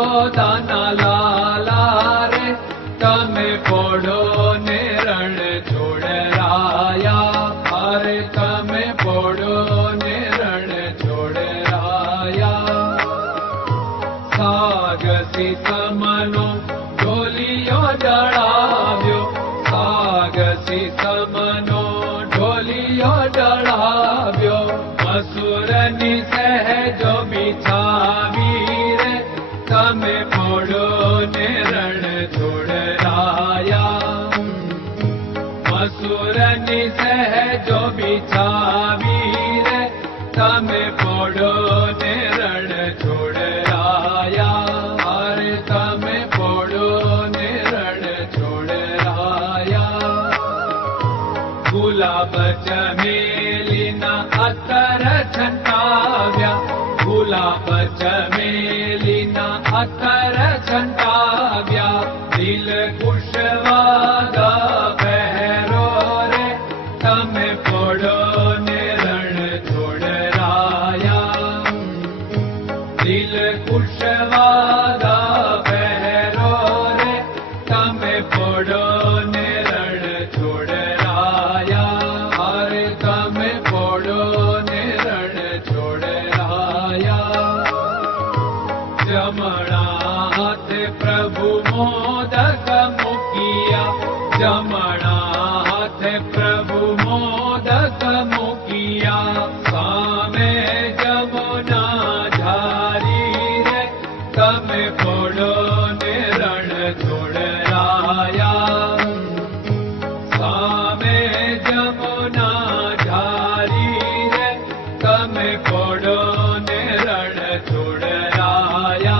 યશોદાના લાલા રે તમે પોડો ને રણ છોડરાયા. અરે તમે પોડો ને રણ છોડરાયા. સાગસી સમનો ઢોલિયો ડળાવ્યો. સાગસી સમનો ઢોલિયો ડળાવ્યો. મસૂરની સહેજો બિછાવી રે તમે પોડો ને રણ છોડરાયા. મસૂરની સહેજો બિછાવી રે તમે પોડો ને રણ છોડરાયા. અરે તમે પોડો ને રણ છોડરાયા. ગુલાબ ચમેલીના અત્તર છંટાવ્યા. ગુલાબ ચમેલીના અત્તર છંટાવ્યા. દિલ કુશવાગા પહેરો રે તમે પોડો ને રણ છોડરાયા. દિલ કુશવાગા પહેરો રે તમે પોડો ને રણ છોડરાયા. અરે તમે પોડો ને રણ છોડરાયા. જમણા હાથે પ્રભુ મોદક મૂકિયા. જમણા હાથે પ્રભુ મોદક મૂકિયા. સામે જમુના ઝારી રે તમે પોડો ને રણ છોડરાયા. સામે જમુના ઝારી રે તમે પોડો ને રણ છોડરાયા.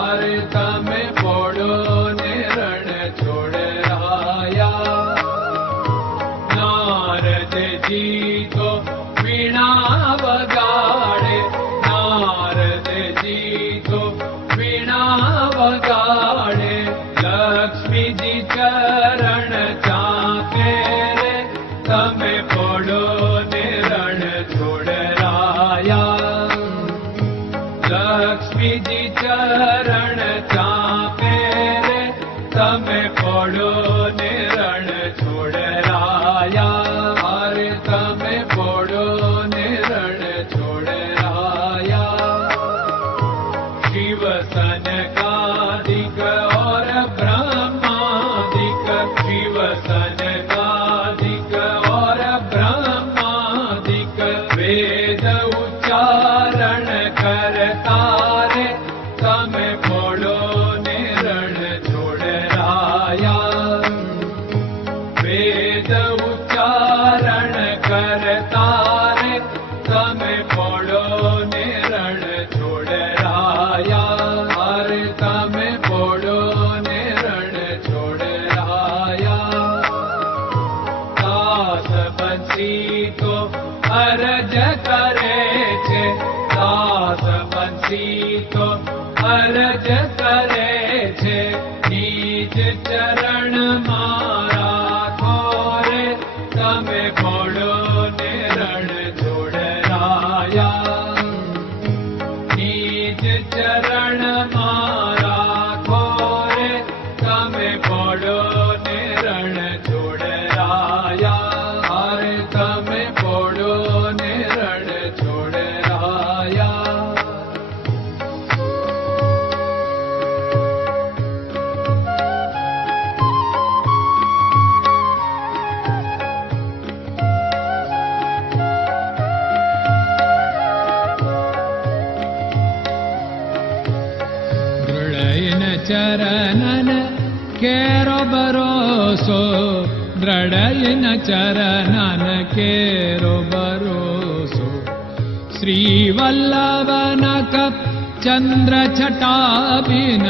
અરે તમે પોડો ને રણ છોડરાયા. નારદજી તો વીણા વગાડે. નારદજી તો વીણા વગાડે. લક્ષ્મીજી ચરણ ચાપે રે તમે પોડો ને રણ છોડરાયા. લક્ષ્મીજી ચરણ ચાપે રે તમે પોડો ને રણ છોડરાયા. અરે તમે પોડો ને રણ છોડરાયા. શિવ સનકાદિક और ब्रह्मादिक. शिव सनकादिक और ब्रह्मादिक. वेद उच्चारण करता रे તમે પોડો ને રણ છોડરાયા. વેદ ઉચ્ચારણ કરતા રે તમે પોડો ને રણ છોડરાયા. અરે તમે પોડો ને રણ છોડરાયા. દાસ બંસી તો અરજ કરે છે. દાસ બંસી તો અરજ કરે છે. નીજ ચરણ મારા ખોરે તમે પોડો ને રણ છોડરાયા. નીજ ચરણ મારા ખોરે તમે પોડો ને રણ છોડરાયા. અરે તમે પોડો ને રણ છોડરાયા. ચરણન કેરો ભરોસો. દ્રઢયન ચરણન કેરો ભરોસો. શ્રી વલ્લભન કપ ચંદ્ર છટાબિન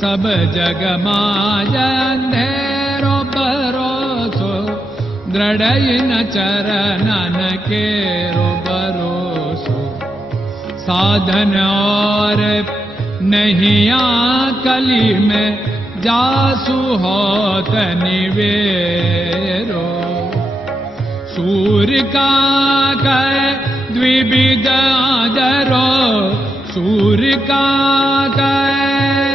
સબ જગમાં અંધેરો ભરોસો. દ્રઢયન ચરણન કેરો ભરોસો. साधन और नहीं कली में जासु होत निवेरो। सूर्य का कह द्विविध आदरो, सूर्य का कह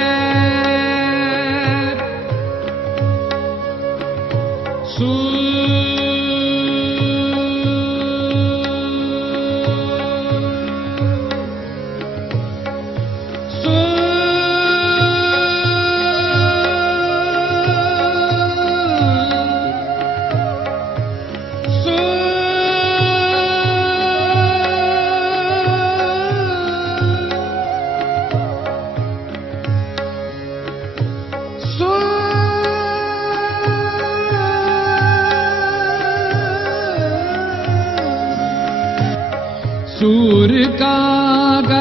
द्विकाग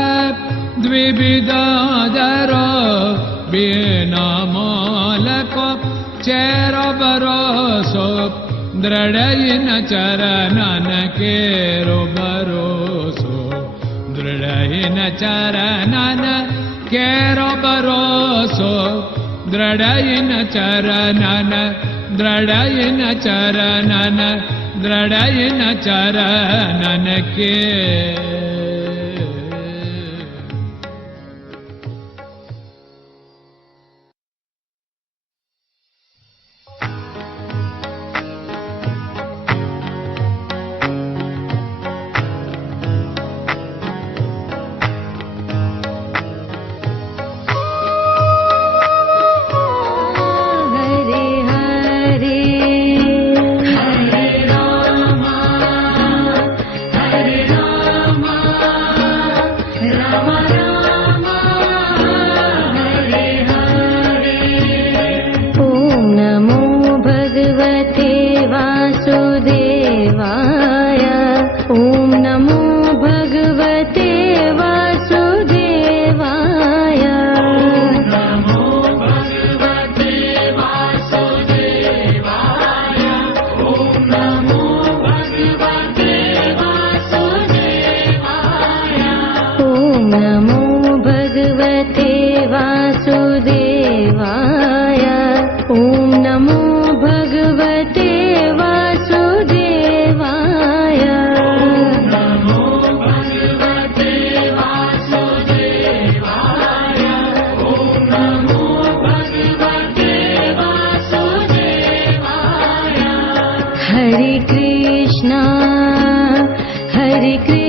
द्विविदादर बीनामालको चेरो भरोसो दृढ़यिन चरणन केरो भरोसो दृढ़यिन चरणन केरो भरोसो दृढ़यिन चरणन दृढ़यिन चरणन दृढ़यिन चरणन के Hare Krishna